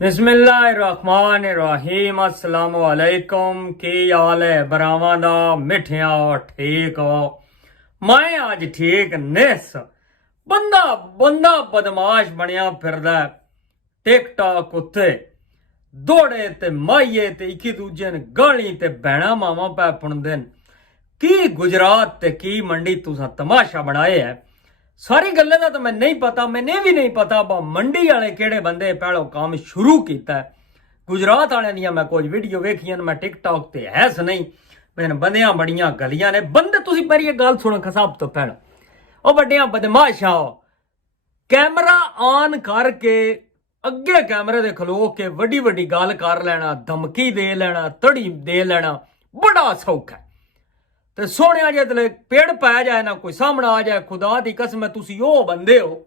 बिस्मिल्लाहिर्रहमानिर्रहीम अस्सलाम वालेकुम। की हाल है बरावां दा मिठिया ठीक हो? मैं आज ठीक निस बंदा बंदा बदमाश बनया फिरदा टिकटॉक उत्ते दौड़े ते माइये ते इकी दूजे ने गाली ते भैणा मावा पै पुणदे की गुजरात ते की मंडी तुसा तमाशा बनाए है। सारी गल्लें दा तो मैं नहीं पता, मैंने भी नहीं पता बा मंडी वाले केड़े बंदे पहलो काम शुरू किया है। गुजरात वाले दियां मैं कुछ वीडियो वेखियां, मैं टिकटॉक ते है नहीं, मैंने बंदियां बड़ियां गलियां ने बंदे। तुसी मेरी गल सुनो खसाब तो पहले ओ बड़ियां बदमाशा कैमरा ऑन करके अगे कैमरे दे खलो के वड्डी वड्डी गल कर लेना, धमकी दे लेना, तड़ी दे लेना बड़ा सौखा है। ते सोने जिसले पेड़ पै जाए ना कोई सामने आ जाए, खुदा दी कसम है तुसी ओ बंदे हो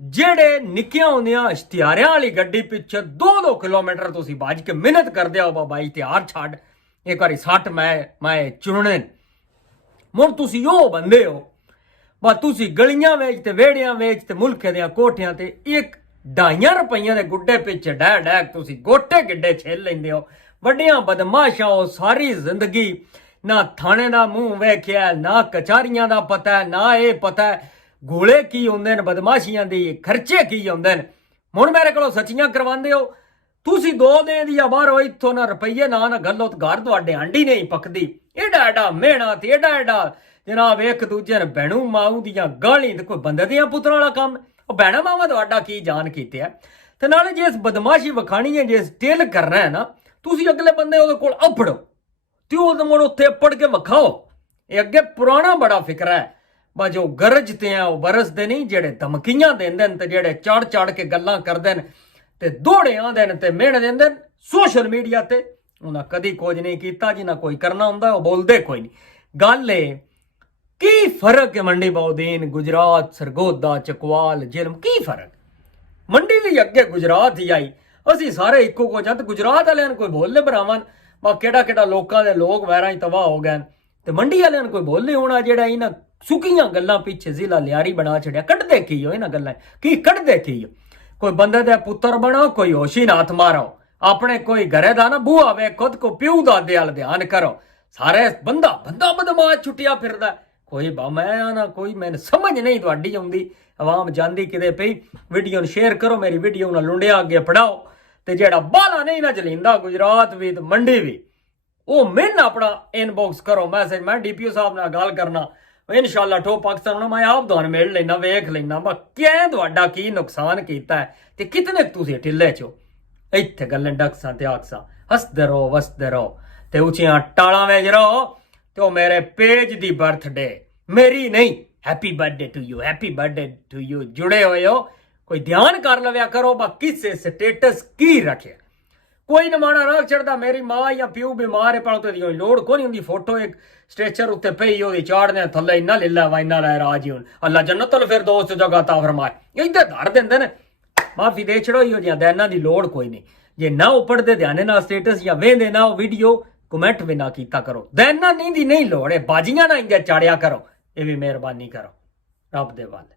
जेड़े निक्कियां होंदियां इश्तिहारियां वाली गड्डी पिछे 2-2 किलोमीटर तुसी भज के मेहनत कर दिया हो बाबा इश्तिहार छड़ एक बारी सट मैं चुनने मुड़ तुसी ओ बंदे हो बा तुसी गलियां वेच ते वेड़ियां वेच ते मुल्के दियां कोठियां ते एक 2.5 रुपइयां दे गुड्डे पिछे डह डह तुसी गोटे गिड्डे छेल लेंदे हो। वड्डियां बदमाशा हो सारी जिंदगी ना थाने का मुंह वेख्या, ना कचहरियां का पता है, ना ये पता है गोले की होंदे ने, बदमाशियां दी खर्चे की होंदे ने। हुण मेरे को सचियां करवांदे हो तुसी 2 दिन दी बाहर हो इत्थों ना रुपये ना गलो तो घर तुहाडे आंडी नहीं पकदी। एडा एडा मेहना ते एडा एडा जनाब एक दूजे ने भैणू माऊ दियां गाली ते कोई बंदे दियां पुत्तरां वाला काम। ओ भैणा मावा तुहाडा की जान कीते है ते नाले जिस बदमाशी वखाणी है, जिस टेल करना है ना, तुसी अगले बंदे ओदे कोल अपड़ो ते मुड़ उत्थे पढ़ के वखाओ। ये अगे पुराना बड़ा फिक्र है बा जो गरजते हैं वह बरसते नहीं, जेड़े धमकियां देंदे ते जेड़े चढ़ चढ़ के गल्लां करदे ने ते दौड़े आंदे ने ते मेहनत देंदे सोशल मीडिया ते। उन्हें कदी कुछ नहीं किया, जिन्हें कोई करना हुंदा वो बोलते कोई नहीं। गल है की फर्क है मंडी बहुदीन, गुजरात, सरगोदा, चकवाल, जिलम की फर्क? मंडी भी अगे गुजरात ही आई, असी सारे इको को जब गुजरात वाले कोई बोलने भरावान बा केड़ा केड़ा लोकां दे लोग वैरां तबाह हो गए ते मंडी वाले कोई बोलने होना जेड़ा इन्हां सुकियां गल्लां पीछे जिला लियारी बना छड़िया। कटदे की हो इन्हां गल्लां की कटदे की हो? कोई बंदे दे पुत्तर बनो, कोई होशी नाथ मारो, अपने कोई घरे दा ना बूहा वे खुद को प्यू दादे वाल ध्यान करो। सारे बंदा बंदा बदमाश छुटिया फिरदा कोई बा मैं ना कोई मैंने समझ नहीं तुहाडी आउंदी। आवाम जानदी किते पई वीडियो शेयर करो, मेरी वीडियो ना लुंडिया अगे पढ़ाओ ते जेड़ा बाला नहीं ना चलींदा गुजरात भी ते मंडी भी वो मैंने अपना इनबॉक्स करो मैसेज, मैं डीपीओ साहब नाल गल करना इंशाअल्लाह ठो पाकिस्तान मैं आप तुहानू मिल लेना, वेख लेना बा क्या तुहाडा की नुकसान कीता है ते कितने तुसी ढिल्ले चो। इत्थे गल्लें डकसां ते आखसां हसदे रहो वसदे रहो ते उचियां टालां वेच रहो ते ओ मेरे पेज दी बर्थडे मेरी नहीं, happy birthday to you, happy birthday to you जुड़े हुए हो। कोई ध्यान कर लव्या करो बा किसे स्टेटस की रखे। कोई नमाना रख चढ़ता मेरी मां या प्यू बीमार है पर तो लोड़ को नहीं होंगी, फोटो एक स्ट्रेचर उत्ते पई ओदी चाड़ने थल्ले इन्ना लीला वा इन्ना लै राजी हुन अल्लाह जन्नत अल फिर दोस्त जगह ता फरमाए इधर धर देंदे ने। माफी दे छड़ो ही हो जियां दैना दी लोड़ कोई नहीं। जे ना उपड़दे ध्याने ना स्टेटस या वेंदे ना वीडियो कमेंट भी ना कीता करो। दैना नहीं दी नहीं लोड़ है, बाजियां ना इंजे चाड़िया करो, ये भी मेहरबानी करो रब दे वाले।